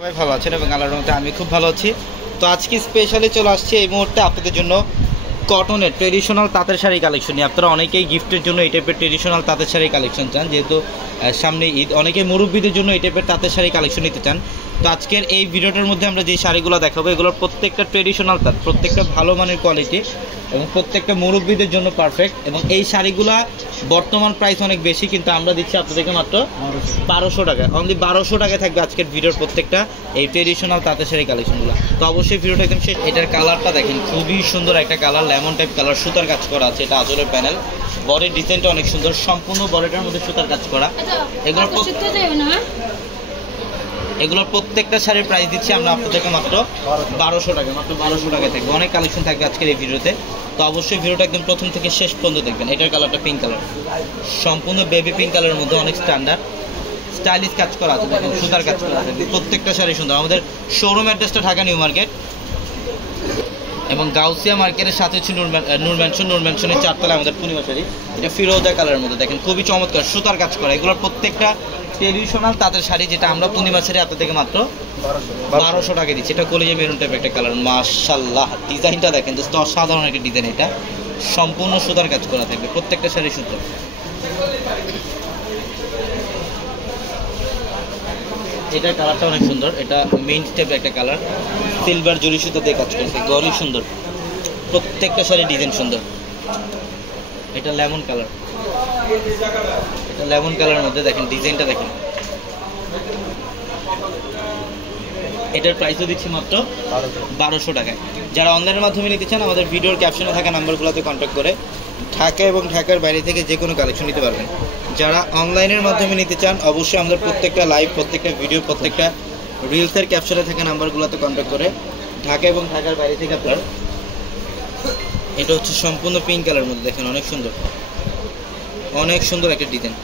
সবাই ভালো আছেন এবং আল্লাহর রহমতে আমি খুব ভালো আছি। তো আজকে স্পেশালি চলে আসছি এই মুহূর্তে আপনাদের জন্য কটনের ট্রেডিশনাল তাঁতের শাড়ি কালেকশন নিয়ে। আপনারা অনেকেই গিফটের জন্য এই টাইপের ট্রেডিশনাল তাঁতের শাড়ি কালেকশন চান, যেহেতু সামনে ঈদ, অনেকেই মুরব্বীদের জন্য এই টাইপের তাঁতের শাড়ি কালেকশন নিতে চান। তো আজকের এই ভিডিওটার মধ্যে আমরা যে শাড়িগুলো দেখাবো এগুলোর প্রত্যেকটা ট্রেডিশনাল তাঁত, প্রত্যেকটা ভালো মানের কোয়ালিটি এবং প্রত্যেকটা মুরব্বীদের জন্য পারফেক্ট। এবং এই শাড়িগুলা বর্তমান প্রাইস অনেক বেশি, কিন্তু আমরা দিচ্ছি আপনাদেরকে মাত্র 1200 টাকা, অনলি 1200 টাকায় থাকবে আজকের ভিডিওর প্রত্যেকটা এই ট্রেডিশনাল তাঁতের শাড়ি কালেকশনগুলো। তো অবশ্যই ভিডিওটা একদম শেষ। এটার কালারটা দেখেন, খুবই সুন্দর একটা কালার, লেমন টাইপ কালার, সুতার কাজ করা আছে। এটা আঁচলের প্যানেল, বডির ডিজাইনটা অনেক সুন্দর, সম্পূর্ণ বডিটার মধ্যে সুতার কাজ করা। এগুলোর প্রত্যেকটা শাড়ির প্রাইস দিচ্ছি আমরা আপনাদেরকে মাত্র 1200 টাকা, মাত্র 1200 টাকায় থাকবে। অনেক কালেকশন থাকবে আজকের এই ভিডিওতে, তো অবশ্যই ভিডিওটা একদম প্রথম থেকে শেষ পর্যন্ত দেখবেন। এটার কালারটা পিঙ্ক কালার, সম্পূর্ণ বেবি পিঙ্ক কালারের মধ্যে অনেক স্ট্যান্ডার্ড স্টাইলিশ কাজ করা আছে, দেখেন সুতার কাজ করা আছে। প্রত্যেকটা শাড়ি সুন্দর। আমাদের শোরুম অ্যাড্রেসটা ঢাকা নিউ মার্কেট এবং গাউসিয়া মার্কেটের সাথে হচ্ছে নূর ম্যানশনের 4 তলায় আমাদের পূর্ণিমা শাড়ি। এটা ফিরোজা কালারের মধ্যে দেখেন, খুবই চমৎকার সুতার কাজ করা। এগুলোর প্রত্যেকটা ট্রেডিশনাল তাঁতের শাড়ি, যেটা আমরা পূর্ণিমা শাড়ি আপনাদেরকে মাত্র 1200 টাকা দিচ্ছি। এটা কলিজা মেরুন টাইপ একটা কালার, মাশাআল্লাহ ডিজাইনটা দেখেন, জাস্ট অসাধারণ একটা ডিজাইন। এটা সম্পূর্ণ সুতার কাজ করা থাকবে, প্রত্যেকটা শাড়ি সুন্দর। এটার কালারটা অনেক সুন্দর, এটা মিন্ট টাইপ একটা কালার, সিলভার জরি সুতা দিয়ে কাজ করছে, গরি সুন্দর, প্রত্যেকটা শাড়ি ডিজাইন সুন্দর। এটা লেমন কালার, এটা লেমন কালারের মধ্যে দেখেন ডিজাইনটা দেখেন। এটার প্রাইসও দিচ্ছি মাত্র 1200 টাকায়। যারা অনলাইনের মাধ্যমে নিতে চান আমাদের ভিডিওর ক্যাপশনে থাকা নাম্বারগুলোতে কন্ট্যাক্ট করে ঢাকা এবং ঢাকার বাইরে থেকে যে কোনো কালেকশন নিতে পারবেন। যারা অনলাইনের মাধ্যমে নিতে চান অবশ্যই আমাদের প্রত্যেকটা লাইভ, প্রত্যেকটা ভিডিও, প্রত্যেকটা রিলসের ক্যাপশনে থাকা নাম্বারগুলোতে কন্ট্যাক্ট করে ঢাকা এবং ঢাকার বাইরে থেকে আপনার। এটা হচ্ছে সম্পূর্ণ পিঙ্ক কালারের মধ্যে দেখেন, অনেক সুন্দর, অনেক সুন্দর একটা ডিজাইন।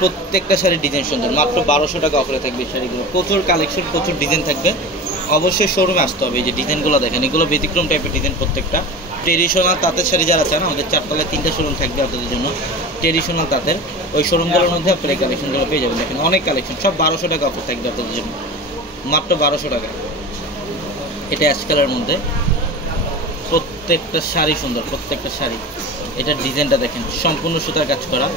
প্রত্যেকটা শাড়ির ডিজাইন সুন্দর, মাত্র 1200 টাকা অফারে থাকবে এই শাড়িগুলো। প্রচুর কালেকশন, প্রচুর ডিজাইন থাকবে, অবশ্যই শোরুমে আসতে হবে। এই যে ডিজাইনগুলো দেখেন, এগুলো ব্যতিক্রম টাইপের ডিজাইন। প্রত্যেকটা ট্রেডিশনাল তাঁতের শাড়ি যারা চান, আমাদের 4 তলায় 3টা শোরুম থাকবে আপনাদের জন্য ট্রেডিশনাল তাঁতের। ওই শোরুমগুলোর মধ্যে আপনারা এই কালেকশনগুলো পেয়ে যাবেন। দেখেন অনেক কালেকশন, সব 1200 টাকা অফার থাকবে আপনাদের জন্য, মাত্র 1200 টাকা। এটা অ্যাশ কালারের মধ্যে, প্রত্যেকটা শাড়ি সুন্দর, প্রত্যেকটা শাড়ি। এটার ডিজাইনটা দেখেন, সম্পূর্ণ সুতার কাজ করা,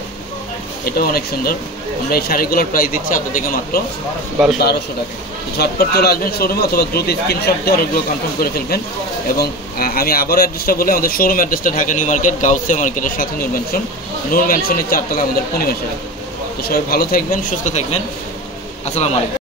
এটাও অনেক সুন্দর। আমরা এই শাড়িগুলোর প্রাইস দিচ্ছি আপনাদেরকে মাত্র 1200 টাকা। ঝটপট চলে আসবেন শোরুমে, অথবা দ্রুত স্ক্রিনশট দিয়ে অর্ডারগুলো কনফার্ম করে ফেলবেন। এবং আমি আবারও অ্যাড্রেসটা বলি, আমাদের শোরুম অ্যাড্রেসটা ঢাকা নিউ মার্কেট, গাউসিয়া মার্কেটের সাথে নূর ম্যানশনের 4 তলা আমাদের পূর্ণিমা শাড়ি। তো সবাই ভালো থাকবেন, সুস্থ থাকবেন, আসসালামু আলাইকুম।